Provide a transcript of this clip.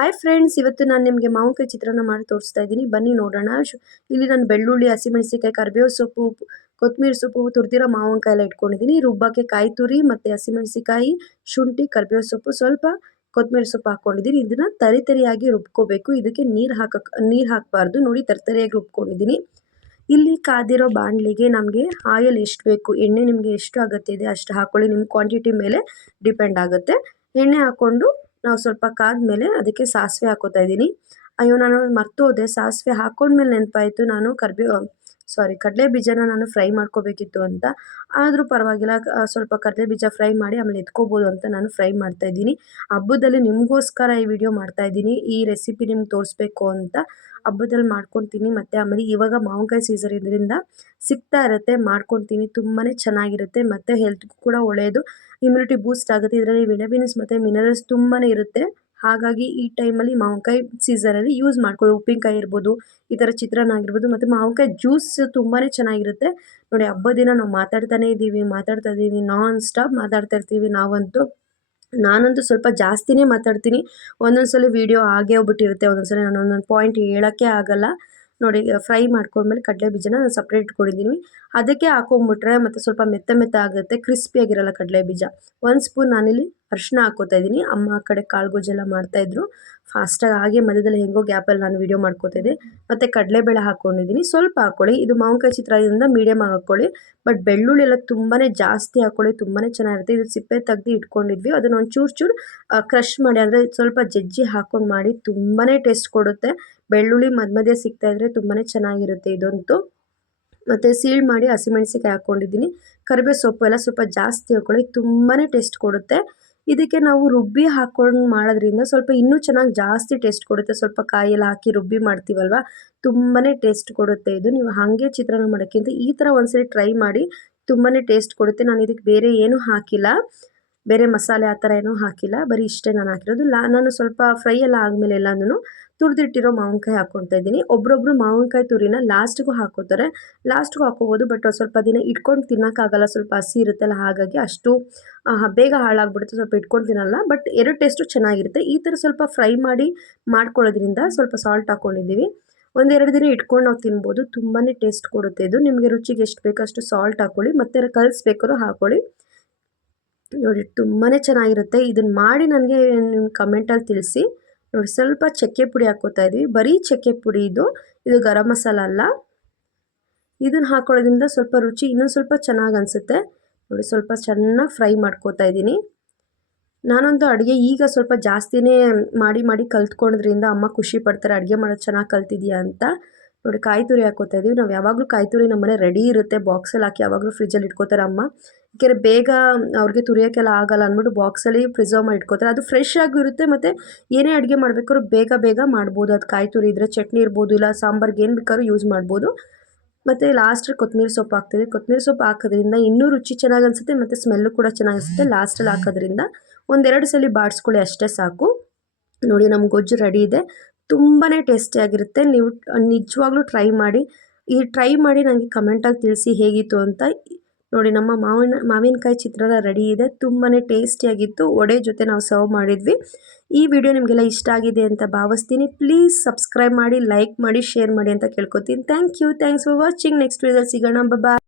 Hi friends ಇವತ್ತು ನಾನು ನಿಮಗೆ ಮಾವಿನಕಾಯಿ ಚಿತ್ರಾನ್ನ ಮಾಡಿ ತೋರಿಸ್ತಾ ಇದ್ದೀನಿ. ಬನ್ನಿ ನೋಡೋಣ. ಇಲ್ಲಿ ನಾನು ಬೆಳ್ಳುಳ್ಳಿ ಹಸಿಮೆಣಸಿಕಾಯಿ ಕರಿಬೇವು ಸೊಪ್ಪು ಕೊತ್ತಂಬರಿ ಸೊಪ್ಪು ತುರಿದಿರೋ ಮಾವಿನಕಾಯಿ ಎಲ್ಲ ಇಟ್ಕೊಂಡಿದ್ದೀನಿ. ರುಬ್ಬಕ್ಕೆ ಕಾಯಿ ತುರಿ ಮತ್ತು ಹಸಿಮೆಣಸಿಕಾಯಿ ಶುಂಠಿ, ಕರಿಬೇವು ಸೊಪ್ಪು ಸ್ವಲ್ಪ ಕೊತ್ತಂಬರಿ ಸೊಪ್ಪು ಹಾಕ್ಕೊಂಡಿದ್ದೀನಿ ಇದನ್ನು ತರಿ ತರಿಯಾಗಿ ರುಬ್ಕೋಬೇಕು. ಇದಕ್ಕೆ ನೀರು ಹಾಕಕ್ಕೆ ನೀರು ಹಾಕಬಾರ್ದು. ನೋಡಿ ತರಿತರಿಯಾಗಿ ರುಬ್ಕೊಂಡಿದ್ದೀನಿ. ಇಲ್ಲಿ ಕಾದಿರೋ ಬಾಣಲಿಗೆ ನಮಗೆ ಆಯಲ್ ಎಷ್ಟು ಬೇಕು, ಎಣ್ಣೆ ನಿಮಗೆ ಎಷ್ಟು ಅಗತ್ಯ ಇದೆ ಅಷ್ಟು ಹಾಕ್ಕೊಳ್ಳಿ ನಿಮ್ಮ ಕ್ವಾಂಟಿಟಿ ಮೇಲೆ ಡಿಪೆಂಡ್ ಆಗುತ್ತೆ. ಎಣ್ಣೆ ಹಾಕ್ಕೊಂಡು ನಾವು ಸ್ವಲ್ಪ ಕಾದ್ಮೇಲೆ ಅದಕ್ಕೆ ಸಾಸಿವೆ ಹಾಕೋತಾ ಇದ್ದೀನಿ. ಅಯ್ಯೋ, ನಾನು ಮರ್ತು ಹೋದೆ ಸಾಸಿವೆ ಹಾಕೊಂಡ್ಮೇಲೆ ನೆನಪಾಯ್ತು. ನಾನು ಕರ್ಬೇವು ಸಾರಿ ಕಡಲೆ ಬೀಜನ ನಾನು ಫ್ರೈ ಮಾಡ್ಕೋಬೇಕಿತ್ತು ಅಂತ. ಆದರೂ ಪರವಾಗಿಲ್ಲ ಸ್ವಲ್ಪ ಕಡಲೆ ಬೀಜ ಫ್ರೈ ಮಾಡಿ ಆಮೇಲೆ ಎತ್ಕೋಬೋದು ಅಂತ ನಾನು ಫ್ರೈ ಮಾಡ್ತಾ ಇದ್ದೀನಿ. ಹಬ್ಬದಲ್ಲಿ ನಿಮಗೋಸ್ಕರ ಈ ವಿಡಿಯೋ ಮಾಡ್ತಾ ಇದ್ದೀನಿ. ಈ ರೆಸಿಪಿ ನಿಮ್ಗೆ ತೋರಿಸ್ಬೇಕು ಅಂತ ಹಬ್ಬದಲ್ಲಿ ಮಾಡ್ಕೊತೀನಿ ಮತ್ತು ಆಮೇಲೆ ಇವಾಗ ಮಾವಿನಕಾಯಿ ಸೀಸನ್ ಇದರಿಂದ ಸಿಗ್ತಾ ಇರುತ್ತೆ ಮಾಡ್ಕೊತೀನಿ ತುಂಬಾ ಚೆನ್ನಾಗಿರುತ್ತೆ. ಮತ್ತು ಹೆಲ್ತ್ಗೂ ಕೂಡ ಒಳ್ಳೆಯದು ಇಮ್ಯುನಿಟಿ ಬೂಸ್ಟ್ ಆಗುತ್ತೆ. ಇದರಲ್ಲಿ ವಿಟಮಿನ್ಸ್ ಮತ್ತು ಮಿನರಲ್ಸ್ ತುಂಬಾ ಇರುತ್ತೆ. ಹಾಗಾಗಿ ಈ ಟೈಮಲ್ಲಿ ಮಾವಿನಕಾಯಿ ಸೀಸನಲ್ಲಿ ಯೂಸ್ ಮಾಡ್ಕೊಳ್ಳಿ. ಉಪ್ಪಿನಕಾಯಿ ಇರ್ಬೋದು, ಈ ಥರ ಚಿತ್ರಾನ್ನ ಆಗಿರ್ಬೋದು, ಮತ್ತು ಮಾವಿನಕಾಯಿ ಜ್ಯೂಸ್ ತುಂಬಾ ಚೆನ್ನಾಗಿರುತ್ತೆ. ನೋಡಿ, ಹಬ್ಬದ ದಿನ ನಾವು ಮಾತಾಡ್ತಾನೇ ಇದ್ದೀವಿ, ಮಾತಾಡ್ತಾ ಇದ್ದೀವಿ ನಾನ್ ಸ್ಟಾಪ್ ಮಾತಾಡ್ತಾ ಇರ್ತೀವಿ. ನಾವಂತೂ, ನಾನಂತೂ ಸ್ವಲ್ಪ ಜಾಸ್ತಿನೇ ಮಾತಾಡ್ತೀನಿ. ಒಂದೊಂದು ಸಲ ವೀಡಿಯೋ ಆಗೇ ಹೋಗ್ಬಿಟ್ಟಿರುತ್ತೆ. ಒಂದೊಂದು ಸಲ ನಾನು ಒಂದೊಂದು ಪಾಯಿಂಟ್ ಹೇಳೋಕ್ಕೆ ಆಗಲ್ಲ. ನೋಡಿ ಫ್ರೈ ಮಾಡ್ಕೊಂಡ್ಮೇಲೆ ಕಡಲೆ ಬೀಜನ ನಾನು ಸಪ್ರೇಟ್ ಇಟ್ಕೊಂಡಿದ್ದೀನಿ ಅದಕ್ಕೆ ಹಾಕೊಂಡ್ಬಿಟ್ರೆ ಮತ್ತು ಸ್ವಲ್ಪ ಮೆತ್ತ ಮೆತ್ತ ಆಗುತ್ತೆ ಕ್ರಿಸ್ಪಿಯಾಗಿರಲ್ಲ ಕಡಲೆ ಬೀಜ. ಒಂದು ಸ್ಪೂನ್ ನಾನಿಲ್ಲಿ ಅರಿಶಿನ ಹಾಕೋತಾ ಇದ್ದೀನಿ ಅಮ್ಮ ಆ ಕಡೆ ಕಾಳುಗೊಜ್ಜೆಲ್ಲ ಮಾಡ್ತಾಯಿದ್ರು ಫಾಸ್ಟಾಗಿ ಹಾಗೆ ಮಧ್ಯದಲ್ಲಿ ಹೆಂಗೋ ಗ್ಯಾಪಲ್ಲಿ ನಾನು ವೀಡಿಯೋ ಮಾಡ್ಕೋತಿದ್ದೆ ಮತ್ತು ಕಡಲೆಬೇಳೆ ಹಾಕ್ಕೊಂಡಿದ್ದೀನಿ ಸ್ವಲ್ಪ ಹಾಕ್ಕೊಳ್ಳಿ ಇದು ಮಾವಿನಕಾಯಿ ಚಿತ್ರಾನ್ನದಿಂದ ಮೀಡಿಯಮ್ ಹಾಕ್ಕೊಳ್ಳಿ ಬಟ್ ಬೆಳ್ಳುಳ್ಳಿ ಎಲ್ಲ ತುಂಬಾ ಜಾಸ್ತಿ ಹಾಕ್ಕೊಳ್ಳಿ ತುಂಬಾ ಚೆನ್ನಾಗಿರುತ್ತೆ. ಇದು ಸಿಪ್ಪೆ ತೆಗ್ದು ಇಟ್ಕೊಂಡಿದ್ವಿ. ಅದನ್ನು ಒಂದು ಚೂರು ಚೂರು ಕ್ರಷ್ ಮಾಡಿ, ಅಂದರೆ ಸ್ವಲ್ಪ ಜಜ್ಜಿ ಹಾಕ್ಕೊಂಡು ಮಾಡಿ ತುಂಬಾ ಟೇಸ್ಟ್ ಕೊಡುತ್ತೆ. ಬೆಳ್ಳುಳ್ಳಿ ಮಧ್ಯ ಮಧ್ಯೆ ಸಿಗ್ತಾಯಿದ್ರೆ ತುಂಬಾನೇ ಚೆನ್ನಾಗಿರುತ್ತೆ ಇದಂತೂ. ಮತ್ತು ಸೀಳ್ ಮಾಡಿ ಹಸಿಮೆಣಸಿಕಾಯಿ ಹಾಕ್ಕೊಂಡಿದ್ದೀನಿ ಕರಿಬೇವು ಸೊಪ್ಪು ಎಲ್ಲ ಸ್ವಲ್ಪ ಜಾಸ್ತಿ ಹಾಕ್ಕೊಳ್ಳಿ ತುಂಬಾ ಟೇಸ್ಟ್ ಕೊಡುತ್ತೆ. ಇದಕ್ಕೆ ನಾವು ರುಬ್ಬಿ ಹಾಕ್ಕೊಂಡು ಮಾಡೋದ್ರಿಂದ ಸ್ವಲ್ಪ ಇನ್ನೂ ಚೆನ್ನಾಗಿ ಜಾಸ್ತಿ ಟೇಸ್ಟ್ ಕೊಡುತ್ತೆ. ಸ್ವಲ್ಪ ಕಾಯೆಲ್ಲ ಹಾಕಿ ರುಬ್ಬಿ ಮಾಡ್ತೀವಲ್ವ? ತುಂಬಾ ಟೇಸ್ಟ್ ಕೊಡುತ್ತೆ ಇದು. ನೀವು ಹಾಗೆ ಚಿತ್ರಾನ್ನ ಮಾಡೋಕ್ಕಿಂತ ಈ ಥರ ಒಂದ್ಸರಿ ಟ್ರೈ ಮಾಡಿ ತುಂಬಾ ಟೇಸ್ಟ್ ಕೊಡುತ್ತೆ. ನಾನು ಇದಕ್ಕೆ ಬೇರೆ ಏನೂ ಹಾಕಿಲ್ಲ. ಬೇರೆ ಮಸಾಲೆ ಆ ಥರ ಏನೂ ಹಾಕಿಲ್ಲ. ಬರೀ ಇಷ್ಟೇ ನಾನು ಹಾಕಿರೋದು. ಲಾ, ನಾನು ಸ್ವಲ್ಪ ಫ್ರೈ ಎಲ್ಲ ಆದಮೇಲೆ ಎಲ್ಲನೂ ತುರಿದಿಟ್ಟಿರೋ ಮಾವಿನಕಾಯಿ ಹಾಕ್ಕೊತಾ ಇದ್ದೀನಿ. ಒಬ್ಬರೊಬ್ರು ಮಾವಿನಕಾಯಿ ತುರಿನ ಲಾಸ್ಟಿಗೂ ಹಾಕೋತಾರೆ. ಲಾಸ್ಟ್ಗೂ ಹಾಕೋಬೋದು, ಬಟ್ ಸ್ವಲ್ಪ ದಿನ ಇಟ್ಕೊಂಡು ತಿನ್ನೋಕ್ಕಾಗಲ್ಲ. ಸ್ವಲ್ಪ ಹಸಿ ಇರುತ್ತಲ್ಲ, ಹಾಗಾಗಿ ಅಷ್ಟು ಬೇಗ ಹಾಳಾಗ್ಬಿಡುತ್ತೆ. ಸ್ವಲ್ಪ ಇಟ್ಕೊಂಡು ತಿನ್ನಲ್ಲ. ಬಟ್ ಎರಡು ಟೇಸ್ಟು ಚೆನ್ನಾಗಿರುತ್ತೆ. ಈ ಥರ ಸ್ವಲ್ಪ ಫ್ರೈ ಮಾಡಿ ಮಾಡ್ಕೊಳ್ಳೋದ್ರಿಂದ ಸ್ವಲ್ಪ ಸಾಲ್ಟ್ ಹಾಕ್ಕೊಂಡಿದ್ದೀವಿ ಒಂದೆರಡು ದಿನ ಇಟ್ಕೊಂಡು ನಾವು ತಿನ್ಬೋದು. ತುಂಬಾ ಟೇಸ್ಟ್ ಕೊಡುತ್ತೆ ಇದು. ನಿಮಗೆ ರುಚಿಗೆ ಎಷ್ಟು ಬೇಕೋ ಅಷ್ಟು ಸಾಲ್ಟ್ ಹಾಕ್ಕೊಳ್ಳಿ ಮತ್ತೆ ಕಲಿಸ್ಬೇಕಾದ್ರೂ ಹಾಕ್ಕೊಳ್ಳಿ ನೋಡಿ ತುಂಬಾ ಚೆನ್ನಾಗಿರುತ್ತೆ. ಇದನ್ನು ಮಾಡಿ ನನಗೆ ನಿಮ್ಮ ಕಮೆಂಟಲ್ಲಿ ತಿಳಿಸಿ. ನೋಡಿ, ಸ್ವಲ್ಪ ಚಕ್ಕೆ ಪುಡಿ ಹಾಕ್ಕೋತಾ ಇದ್ವಿ. ಬರೀ ಚಕ್ಕೆ ಪುಡಿ ಇದು. ಇದು ಗರಂ ಮಸಾಲ ಅಲ್ಲ. ಇದನ್ನು ಹಾಕೊಳ್ಳೋದ್ರಿಂದ ಸ್ವಲ್ಪ ರುಚಿ ಇನ್ನೂ ಸ್ವಲ್ಪ ಚೆನ್ನಾಗಿ ಅನಿಸುತ್ತೆ. ನೋಡಿ, ಸ್ವಲ್ಪ ಚೆನ್ನಾಗಿ ಫ್ರೈ ಮಾಡ್ಕೋತಾ ಇದ್ದೀನಿ ನಾನಂತೂ ಅಡುಗೆ ಈಗ ಸ್ವಲ್ಪ ಜಾಸ್ತಿನೇ ಮಾಡಿ ಮಾಡಿ ಕಲ್ತ್ಕೊಂಡ್ರಿಂದ ಅಮ್ಮ ಖುಷಿ ಪಡ್ತಾರೆ. ಅಡುಗೆ ಮಾಡೋದು ಚೆನ್ನಾಗಿ ಕಲ್ತಿದ್ಯಾ ಅಂತ. ನೋಡಿ, ಕಾಯಿ ತುರಿ ಹಾಕೋತಾ ಇದೀವಿ. ನಾವು ಯಾವಾಗಲೂ ಕಾಯಿ ತುರಿ ನಮ್ಮನೆ ರೆಡಿ ಇರುತ್ತೆ. ಬಾಕ್ಸಲ್ಲಿ ಹಾಕಿ ಯಾವಾಗಲೂ ಫ್ರಿಜ್ಜಲ್ಲಿ ಇಟ್ಕೋತಾರೆ ಅಮ್ಮ. ಯಾಕೆಂದರೆ ಬೇಗ ಅವ್ರಿಗೆ ತುರಿಯೋಕ್ಕೆಲ್ಲ ಆಗಲ್ಲ ಅಂದ್ಬಿಟ್ಟು ಬಾಕ್ಸಲ್ಲಿ ಪ್ರಿಸರ್ವ್ ಮಾಡಿ ಇಟ್ಕೋತಾರೆ ಅದು ಫ್ರೆಶ್ ಆಗಿರುತ್ತೆ ಮತ್ತು ಏನೇ ಅಡುಗೆ ಮಾಡಬೇಕಾದ್ರೂ ಬೇಗ ಬೇಗ ಮಾಡ್ಬೋದು. ಅದು ಕಾಯಿ ತುರಿ ಇದ್ದರೆ ಚಟ್ನಿ ಇರ್ಬೋದು, ಇಲ್ಲ ಸಾಂಬಾರ್ಗೆ ಏನು ಬೇಕಾದ್ರೂ ಯೂಸ್ ಮಾಡ್ಬೋದು. ಮತ್ತು ಲಾಸ್ಟಲ್ಲಿ ಕೊತ್ತಂಬರಿ ಸೊಪ್ಪು ಹಾಕ್ತೀವಿ ಕೊತ್ತಂಬರಿ ಸೊಪ್ಪು ಹಾಕೋದ್ರಿಂದ ಇನ್ನೂ ರುಚಿ ಚೆನ್ನಾಗಿ ಅನಿಸುತ್ತೆ ಮತ್ತು ಸ್ಮೆಲ್ಲು ಕೂಡ ಚೆನ್ನಾಗಿ ಅನಿಸುತ್ತೆ. ಲಾಸ್ಟಲ್ಲಿ ಹಾಕೋದ್ರಿಂದ ಒಂದೆರಡು ಸಲ ಬಾಡಿಸ್ಕೊಳ್ಳಿ ಅಷ್ಟೇ ಸಾಕು. ನೋಡಿ ನಮ್ಮ ಗೊಜ್ಜು ರೆಡಿ ಇದೆ. ತುಂಬಾ ಟೇಸ್ಟಿಯಾಗಿರುತ್ತೆ ನೀವು ನಿಜವಾಗ್ಲೂ ಟ್ರೈ ಮಾಡಿ, ಈ ಟ್ರೈ ಮಾಡಿ ನನಗೆ ಕಮೆಂಟಾಗಿ ತಿಳಿಸಿ ಹೇಗಿತ್ತು ಅಂತ ನೋಡಿ, ನಮ್ಮ ಮಾವಿನ, ಮಾವಿನಕಾಯಿ ಚಿತ್ರಾನ್ನ ರೆಡಿ ಇದೆ. ತುಂಬಾ ಟೇಸ್ಟಿಯಾಗಿತ್ತು. ವಡೆ ಜೊತೆ ನಾವು ಸರ್ವ್ ಮಾಡಿದ್ವಿ. ಈ ವಿಡಿಯೋ ನಿಮಗೆಲ್ಲ ಇಷ್ಟ ಆಗಿದೆ ಅಂತ ಭಾವಿಸ್ತೀನಿ. ಪ್ಲೀಸ್ ಸಬ್ಸ್ಕ್ರೈಬ್ ಮಾಡಿ, ಲೈಕ್ ಮಾಡಿ, ಶೇರ್ ಮಾಡಿ ಅಂತ ಕೇಳ್ಕೊತೀನಿ. Thank you. Thanks for watching. Next ವಿಡಿಯೋದಲ್ಲಿ ಸಿಗೋಣ. ಬಾಯ್